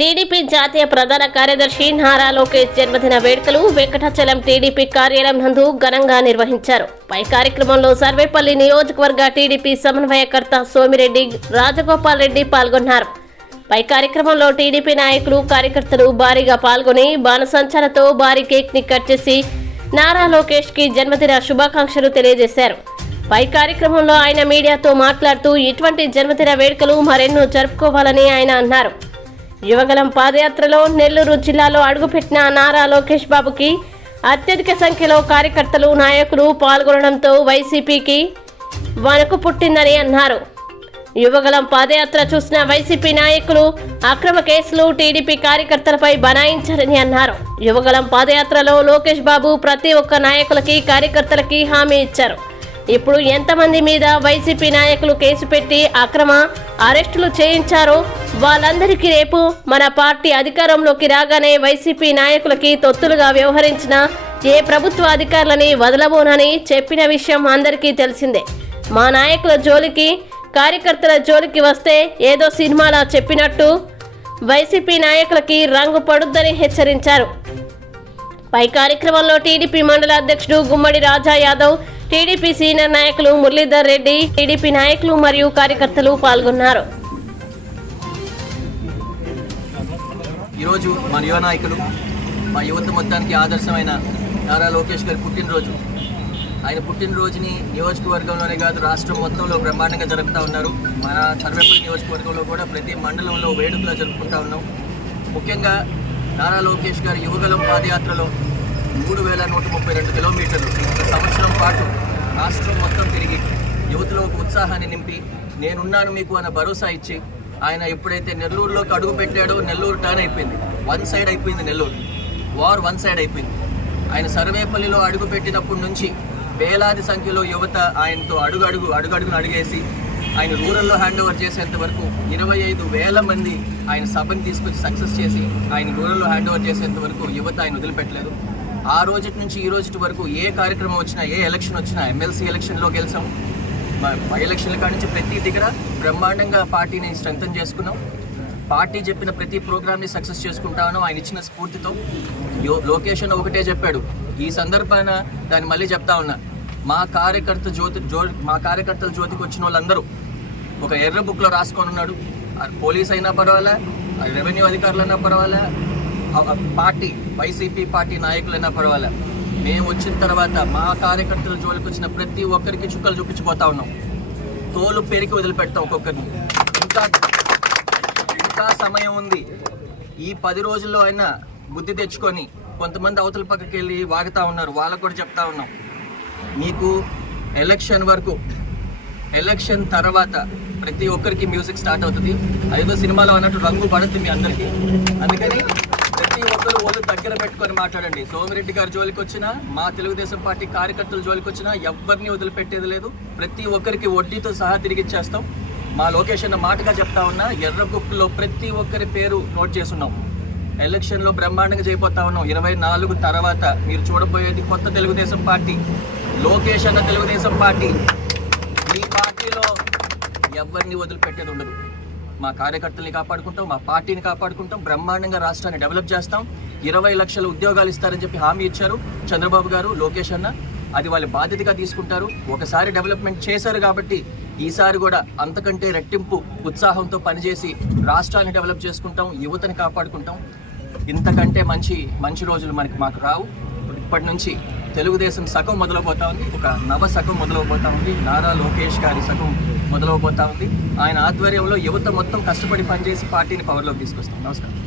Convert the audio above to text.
TDP జాతీయ ప్రధాన కార్యదర్శి నారా లోకేష్ జన్మదిన వేడుకలు వెంకటాచలం టీడీపీ కార్యాలయం నందు ఘనంగా నిర్వహించారు. పై కార్యక్రమంలో సర్వేపల్లి నియోజకవర్గ టీడీపీ సమన్వయకర్త సోమిరెడ్డి రాజగోపాల్ రెడ్డి పాల్గొన్నారు. పై కార్యక్రమంలో టీడీపీ నాయకులు కార్యకర్తలు భారీగా పాల్గొని బాణసంచాలతో భారీ కేక్ ని కట్ చేసి నారా లోకేష్ కి జన్మదిన శుభాకాంక్షలు తెలియజేశారు. పై కార్యక్రమంలో ఆయన మీడియాతో మాట్లాడుతూ ఇటువంటి జన్మదిన వేడుకలు మరెన్నో జరుపుకోవాలని ఆయన అన్నారు. యువగలం పాదయాత్రలో నెల్లూరు జిల్లాలో అడుగుపెట్టిన నారా లోకేష్ బాబుకి అత్యధిక సంఖ్యలో కార్యకర్తలు నాయకులు పాల్గొనడంతో వైసీపీకి వణుకు పుట్టిందని అన్నారు. యువగలం పాదయాత్ర చూసిన వైసీపీ నాయకులు అక్రమ కేసులు టీడీపీ కార్యకర్తలపై బనాయించారని అన్నారు. యువగలం పాదయాత్రలో లోకేష్ బాబు ప్రతి ఒక్క నాయకులకి కార్యకర్తలకి హామీ ఇచ్చారు. ఇప్పుడు ఎంతమంది మీద వైసీపీ నాయకులు కేసు పెట్టి అక్రమ అరెస్టులు చేయించారో వాళ్ళందరికీ రేపు మన పార్టీ అధికారంలోకి రాగానే వైసీపీ నాయకులకి తొత్తులుగా వ్యవహరించిన ఏ ప్రభుత్వ అధికారులని వదలబోనని చెప్పిన విషయం అందరికీ తెలిసిందే. మా నాయకుల జోలికి కార్యకర్తల జోలికి వస్తే ఏదో సినిమాలా చెప్పినట్టు వైసీపీ నాయకులకి రంగు పడుద్దని హెచ్చరించారు. పై కార్యక్రమంలో టీడీపీ మండల అధ్యక్షుడు గుమ్మడి రాజా యాదవ్, టీడీపీ సీనియర్ నాయకులు మురళీధర్ రెడ్డి, టీడీపీ నాయకులు మరియు కార్యకర్తలు పాల్గొన్నారు. ఈరోజు మన యువ నాయకులు, మా యువత మొత్తానికి ఆదర్శమైన నారా లోకేష్ గారి పుట్టినరోజు. ఆయన పుట్టినరోజుని నియోజకవర్గంలోనే కాదు రాష్ట్రం మొత్తంలో బ్రహ్మాండంగా జరుపుతూ ఉన్నారు. మన సర్వేపల్లి నియోజకవర్గంలో కూడా ప్రతి మండలంలో వేడుకలు జరుపుకుంటూ ఉన్నాం. ముఖ్యంగా నారా లోకేష్ గారి యువగలం పాదయాత్రలో 3132 కిలోమీటర్లు ఒక సంవత్సరం పాటు రాష్ట్రం మొత్తం తిరిగి యువతలో ఒక ఉత్సాహాన్ని నింపి నేనున్నాను మీకు అన్న భరోసా ఇచ్చి ఆయన ఎప్పుడైతే నెల్లూరులోకి అడుగు పెట్టాడో నెల్లూరు టర్న్ అయిపోయింది, వన్ సైడ్ అయిపోయింది. నెల్లూరు వార్ వన్ సైడ్ అయిపోయింది. ఆయన సర్వేపల్లిలో అడుగు పెట్టినప్పటి నుంచి వేలాది సంఖ్యలో యువత ఆయనతో అడుగడుగును అడిగేసి ఆయన రూరల్లో హ్యాండ్ ఓవర్ చేసేంత వరకు 25,000 మంది ఆయన సభని తీసుకొచ్చి సక్సెస్ చేసి ఆయన రూరల్లో హ్యాండ్ ఓవర్ చేసేంత వరకు యువత ఆయన వదిలిపెట్టలేదు. ఆ రోజు నుంచి ఈ రోజు వరకు ఏ కార్యక్రమం వచ్చినా, ఏ ఎలక్షన్ వచ్చినా, ఎమ్మెల్సీ ఎలక్షన్లో గెలిచాం, బై ఎలక్షన్ల కాడి నుంచి ప్రతి దగ్గర బ్రహ్మాండంగా పార్టీని స్ట్రెంగ్తన్ చేసుకున్నాం. పార్టీ చెప్పిన ప్రతి ప్రోగ్రామ్ని సక్సెస్ చేసుకుంటాను ఆయన ఇచ్చిన స్ఫూర్తితో. లోకేష్ అన్న ఒకటే చెప్పాడు, ఈ సందర్భాన దాన్ని మళ్ళీ చెప్తా ఉన్నా, మా కార్యకర్తల జ్యోతికి వచ్చిన వాళ్ళందరూ ఒక ఎర్ర బుక్లో రాసుకొని ఉన్నాడు. పోలీస్ అయినా పర్వాలే, రెవెన్యూ అధికారులైనా పర్వాలే, పార్టీ వైసీపీ పార్టీ నాయకులైనా పర్వాలే, మేము వచ్చిన తర్వాత మా కార్యకర్తల జోలికి వచ్చిన ప్రతి ఒక్కరికి చుక్కలు చూపించిపోతా ఉన్నాం. తోలు పెరికి వదిలిపెడతాం ఒక్కొక్కరిని. ఇంకా సమయం ఉంది. ఈ 10 రోజుల్లో అయినా బుద్ధి తెచ్చుకొని కొంతమంది అవతల పక్కకి వెళ్ళి వాగుతూ ఉన్నారు, వాళ్ళకు కూడా చెప్తా ఉన్నాం, మీకు ఎలక్షన్ వరకు, ఎలక్షన్ తర్వాత ప్రతి ఒక్కరికి మ్యూజిక్ స్టార్ట్ అవుతుంది. అదేదో సినిమాలో అన్నట్టు రంగు పడుతుంది మీ అందరికీ. అందుకని ప్రతి ఒక్కరు వాళ్ళు దగ్గర పెట్టుకొని మాట్లాడండి. సోమిరెడ్డి గారి జోలికి వచ్చినా, మా తెలుగుదేశం పార్టీ కార్యకర్తల జోలికి వచ్చినా ఎవరిని వదిలిపెట్టేది లేదు. ప్రతి ఒక్కరికి వడ్డీతో సహా తిరిగిచ్చేస్తాం. మా లోకేష్ అన్న మాటగా చెప్తా ఉన్నా, ఎర్ర బుక్లో ప్రతి ఒక్కరి పేరు నోట్ చేసున్నాం. ఎలక్షన్లో బ్రహ్మాండంగా చేయబోతా ఉన్నాం. 24 తర్వాత మీరు చూడబోయేది కొత్త తెలుగుదేశం పార్టీ, లోకేష్ అన్న తెలుగుదేశం పార్టీ. ఈ పార్టీలో ఎవరిని వదిలిపెట్టేది ఉండదు. మా కార్యకర్తల్ని కాపాడుకుంటాం, మా పార్టీని కాపాడుకుంటాం, బ్రహ్మాండంగా రాష్ట్రాన్ని డెవలప్ చేస్తాం. 20 లక్షల ఉద్యోగాలు ఇస్తారని చెప్పి హామీ ఇచ్చారు చంద్రబాబు గారు, లోకేష్ అన్న. అది వాళ్ళ బాధ్యతగా తీసుకుంటారు. ఒకసారి డెవలప్మెంట్ చేశారు కాబట్టి ఈసారి కూడా అంతకంటే రెట్టింపు ఉత్సాహంతో పనిచేసి రాష్ట్రాన్ని డెవలప్ చేసుకుంటాం, యువతని కాపాడుకుంటాం. ఇంతకంటే మంచి రోజులు మాకు రావు. ఇప్పటి నుంచి తెలుగుదేశం శకం మొదలవుతా ఉంది, ఒక నవ శకం మొదలవబోతా ఉంది. నారా లోకేష్ గారి శకం మొదలవబోతా ఉంది. ఆయన ఆధ్వర్యంలో యువత మొత్తం కష్టపడి పనిచేసి పార్టీని పవర్లోకి తీసుకొస్తాం. నమస్కారం.